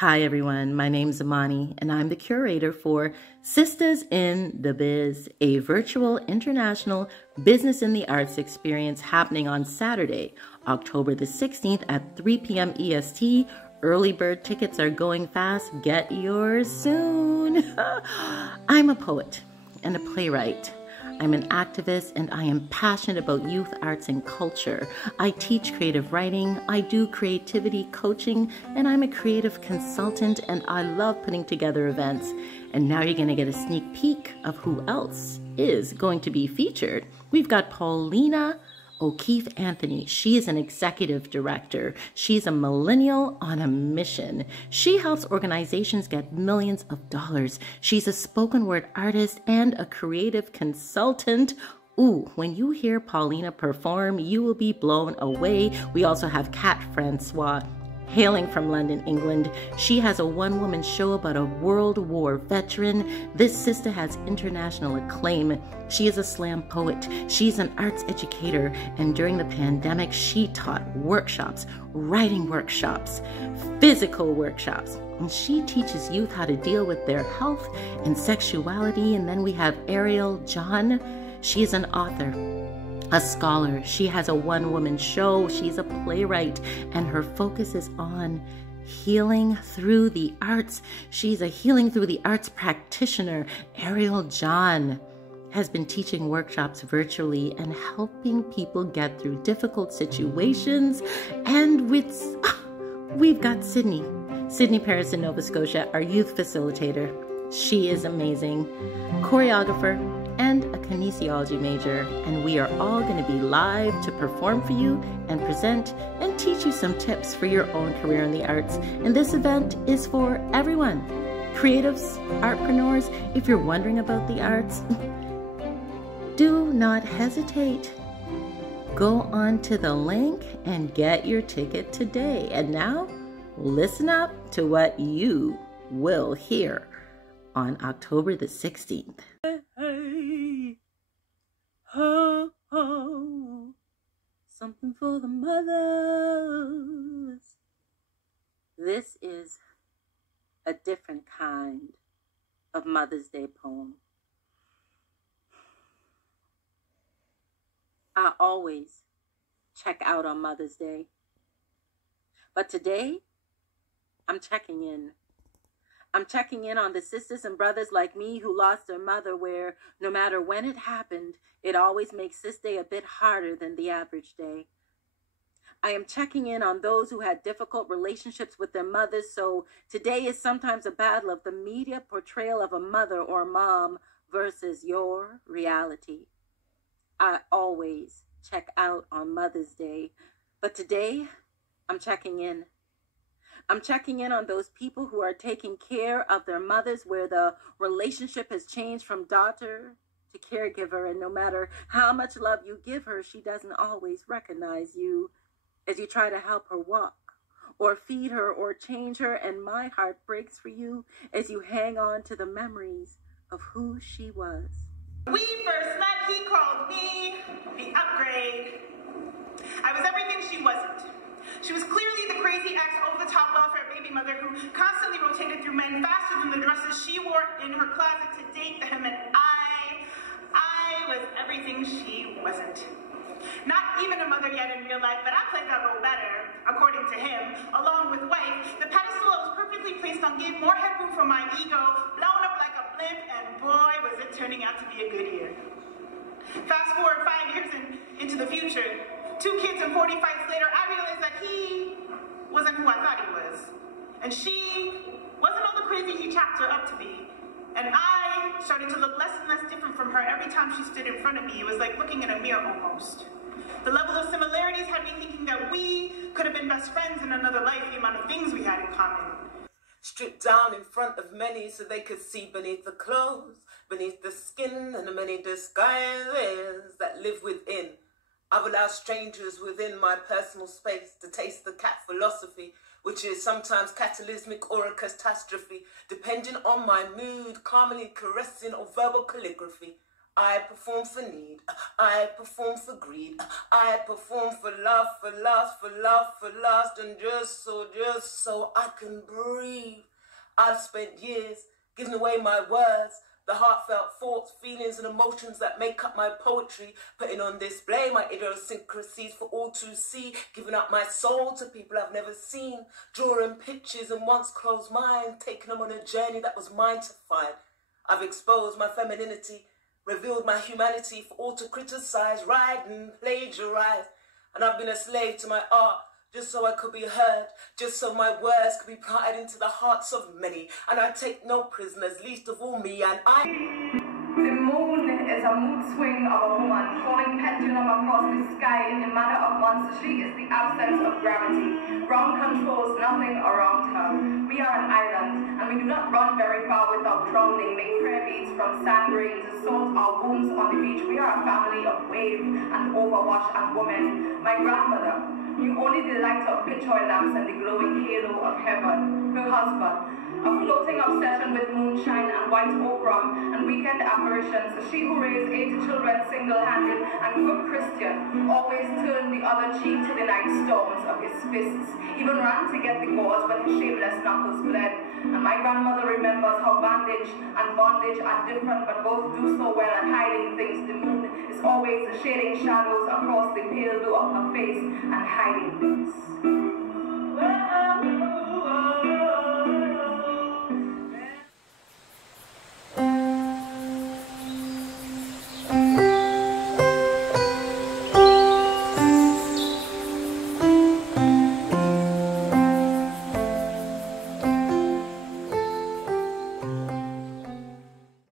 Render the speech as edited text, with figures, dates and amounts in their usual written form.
Hi everyone, my name's Amani and I'm the curator for Sisters in the Biz, a virtual international business in the arts experience happening on Saturday, October the 16th at 3 p.m. EST. Early bird tickets are going fast. Get yours soon. I'm a poet and a playwright. I'm an activist and I am passionate about youth arts and culture. I teach creative writing, I do creativity coaching, and I'm a creative consultant and I love putting together events. And now you're going to get a sneak peek of who else is going to be featured. We've got Paulina O'Keefe Anthony. She is an executive director. She's a millennial on a mission. She helps organizations get millions of dollars. She's a spoken word artist and a creative consultant. Ooh, when you hear Paulina perform, you will be blown away. We also have Francois, hailing from London, England. She has a one-woman show about a World War veteran. This sister has international acclaim. She is a slam poet. She's an arts educator. And during the pandemic, she taught workshops, writing workshops, physical workshops. And she teaches youth how to deal with their health and sexuality. And then we have Arielle John. She is an author, a scholar. She has a one-woman show. She's a playwright, and her focus is on healing through the arts. She's a healing through the arts practitioner. Arielle John has been teaching workshops virtually and helping people get through difficult situations. And we've got Sydnie Paris in Nova Scotia, our youth facilitator. She is amazing. Choreographer and a kinesiology major, and we are all going to be live to perform for you and present and teach you some tips for your own career in the arts. And this event is for everyone, creatives, artpreneurs. If you're wondering about the arts, do not hesitate. Go on to the link and get your ticket today. And now, listen up to what you will hear on October the 16th. Hey, oh, oh, something for the mothers. This is a different kind of Mother's Day poem. I always check out on Mother's Day, but today I'm checking in. I'm checking in on the sisters and brothers like me who lost their mother, where no matter when it happened, it always makes this day a bit harder than the average day. I am checking in on those who had difficult relationships with their mothers, so today is sometimes a battle of the media portrayal of a mother or mom versus your reality. I always check out on Mother's Day, but today I'm checking in. I'm checking in on those people who are taking care of their mothers, where the relationship has changed from daughter to caregiver, and no matter how much love you give her, she doesn't always recognize you as you try to help her walk or feed her or change her. And my heart breaks for you as you hang on to the memories of who she was. We first met, he called me the upgrade. I was everything she wasn't. She was clearly the crazy ex, over-the-top welfare baby mother who constantly rotated through men faster than the dresses she wore in her closet to date them, and I was everything she wasn't. Not even a mother yet in real life, but I played that role better, according to him. Along with wife, the pedestal I was perfectly placed on gave more headroom for my ego, blown up like a blimp, and boy, was it turning out to be a good year. Fast forward 5 years into the future, 2 kids and 40 fights later, I realized that he wasn't who I thought he was. And she wasn't all the crazy he chopped her up to be. And I started to look less and less different from her every time she stood in front of me. It was like looking in a mirror almost. The level of similarities had me thinking that we could have been best friends in another life, the amount of things we had in common. Stripped down in front of many so they could see beneath the clothes, beneath the skin, and the many disguises that live within. I've allowed strangers within my personal space to taste the cat philosophy, which is sometimes catalysmic or a catastrophe, depending on my mood, calmly caressing or verbal calligraphy. I perform for need, I perform for greed, I perform for love, for lust, for love, for lust, and just so I can breathe. I've spent years giving away my words, the heartfelt thoughts, feelings, and emotions that make up my poetry, putting on display my idiosyncrasies for all to see, giving up my soul to people I've never seen, drawing pictures and once closed mind, taking them on a journey that was mine to find. I've exposed my femininity, revealed my humanity for all to criticize, ride and plagiarize. And I've been a slave to my art, just so I could be heard, just so my words could be planted into the hearts of many. And I take no prisoners, least of all me, and I... The moon is a mood swing of a woman, falling pendulum across the sky in the manner of once. She is the absence of gravity. Ground controls nothing around her. We are an island, and we do not run very far without drowning. Make prayer beads from sand grains to salt our wounds on the beach. We are a family of wave and overwash and women. My grandmother knew only the light of pitch oil lamps and the glowing halo of heaven. Her husband, a floating obsession with moonshine and white okra and weekend apparitions. She who raised 8 children single-handed and good Christian, always turned the other cheek to the night storms of his fists, even ran to get the gauze when his shameless knuckles bled. And my grandmother remembers how bandage and bondage are different, but both do so well at hiding things. The moon is always shading shadows across the pale blue of her face and hiding things.